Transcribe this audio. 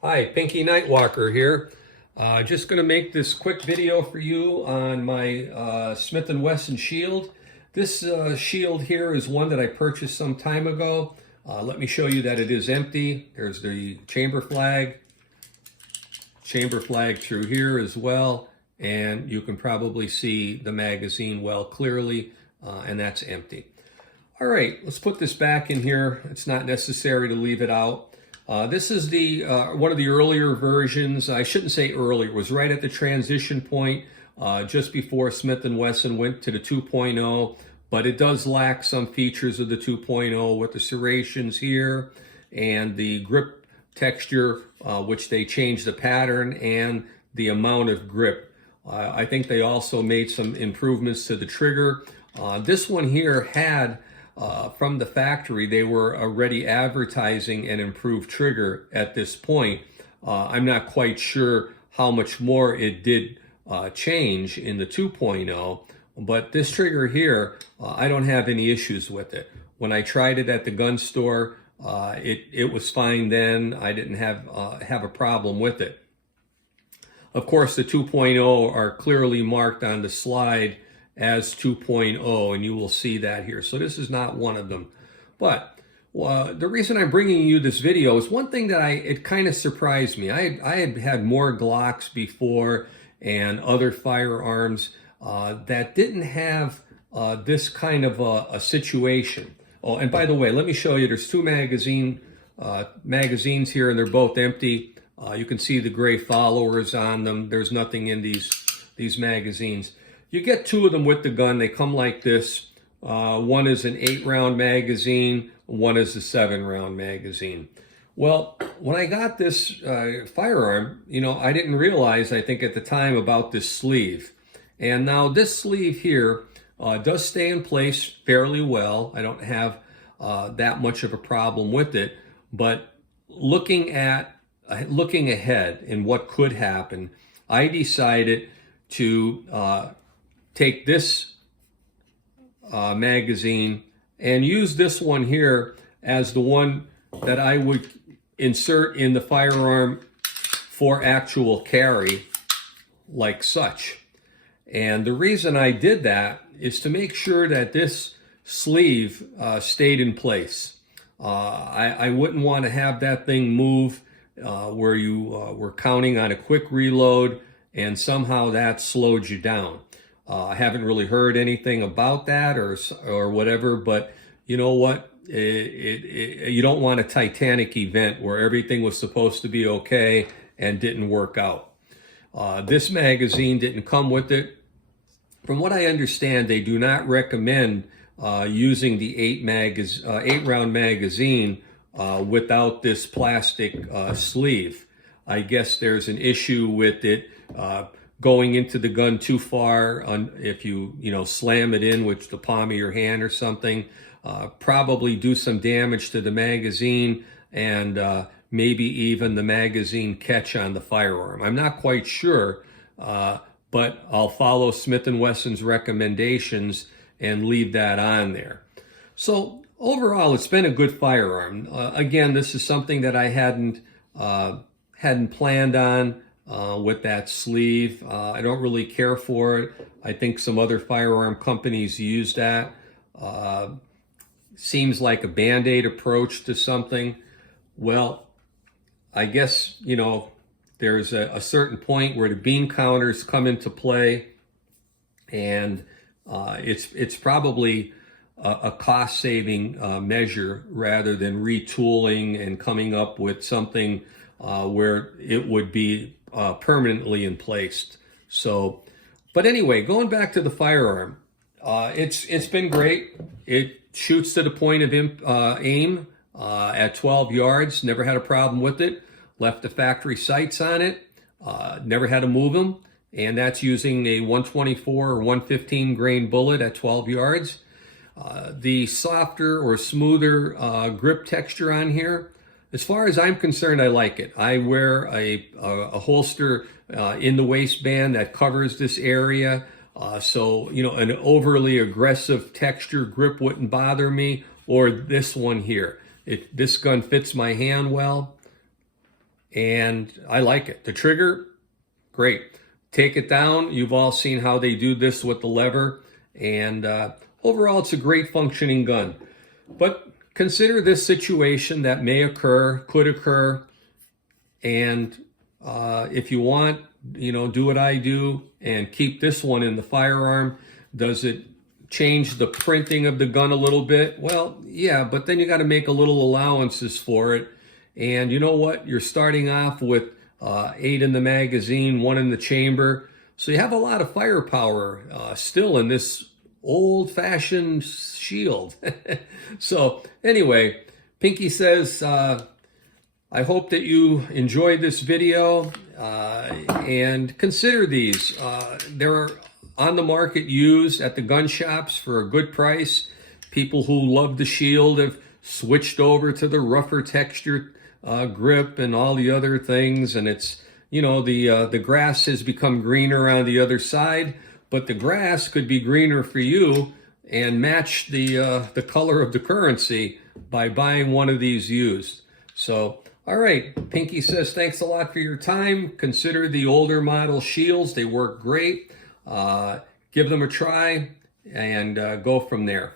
Hi, Pinky Nightwalker here. Just going to make this quick video for you on my Smith Wesson Shield. This shield here is one that I purchased some time ago. Let me show you that it is empty. There's the chamber flag through here as well, and you can probably see the magazine well clearly, and that's empty. All right, let's put this back in here. It's not necessary to leave it out. This is the one of the earlier versions. I shouldn't say earlier. It was right at the transition point, just before Smith & Wesson went to the 2.0, but it does lack some features of the 2.0 with the serrations here and the grip texture, which they changed the pattern and the amount of grip. I think they also made some improvements to the trigger. This one here had from the factory, they were already advertising an improved trigger at this point. I'm not quite sure how much more it did change in the 2.0, but this trigger here, I don't have any issues with it. When I tried it at the gun store, it was fine then. I didn't have a problem with it. Of course, the 2.0 are clearly marked on the slide as 2.0, and you will see that here. So this is not one of them. But the reason I'm bringing you this video is one thing that it kind of surprised me. I had had more Glocks before and other firearms that didn't have this kind of a situation. Oh, and by the way, let me show you. There's two magazines here, and they're both empty. You can see the gray followers on them. There's nothing in these magazines. You get two of them with the gun. They come like this. One is an 8-round magazine. One is a 7-round magazine. Well, when I got this firearm, I didn't realize, I think at the time, about this sleeve. And now this sleeve here does stay in place fairly well. I don't have that much of a problem with it. But looking ahead and what could happen, I decided to take this magazine and use this one here as the one that I would insert in the firearm for actual carry, like such. And the reason I did that is to make sure that this sleeve stayed in place. I wouldn't want to have that thing move where you were counting on a quick reload and somehow that slowed you down. I haven't really heard anything about that or whatever, but you know what? You don't want a Titanic event where everything was supposed to be okay and didn't work out. This magazine didn't come with it. From what I understand, they do not recommend using the 8-round magazine without this plastic sleeve. I guess there's an issue with it going into the gun too far. If you slam it in with the palm of your hand or something, probably do some damage to the magazine and maybe even the magazine catch on the firearm. I'm not quite sure, but I'll follow Smith & Wesson's recommendations and leave that on there. So overall, it's been a good firearm. Again, this is something that I hadn't planned on. With that sleeve. I don't really care for it. I think some other firearm companies use that. Seems like a Band-Aid approach to something. Well, I guess, there's a certain point where the bean counters come into play, and it's probably a cost-saving measure rather than retooling and coming up with something where it would be permanently in place. So, but anyway, going back to the firearm, it's been great. It shoots to the point of aim at 12 yards. Never had a problem with it. Left the factory sights on it. Never had to move them. And that's using a 124 or 115 grain bullet at 12 yards. The softer or smoother grip texture on here, as far as I'm concerned, I like it. I wear a holster in the waistband that covers this area. So, an overly aggressive texture grip wouldn't bother me, or this one here. This gun fits my hand well. and I like it. The trigger, great. Take it down. You've all seen how they do this with the lever, and overall it's a great functioning gun. But consider this situation that may occur, could occur, and if you want, do what I do and keep this one in the firearm. Does it change the printing of the gun a little bit? Well, yeah, but then you got to make a little allowances for it. And you know what? You're starting off with 8 in the magazine, 1 in the chamber. So you have a lot of firepower still in this old-fashioned shield. So anyway, Pinky says, I hope that you enjoyed this video and consider these. They're on the market used at the gun shops for a good price. People who love the shield have switched over to the rougher texture grip and all the other things, and it's, the grass has become greener on the other side, but the grass could be greener for you and match the color of the currency by buying one of these used. So, all right, Pinky says thanks a lot for your time. Consider the older model shields. They work great. Give them a try and go from there.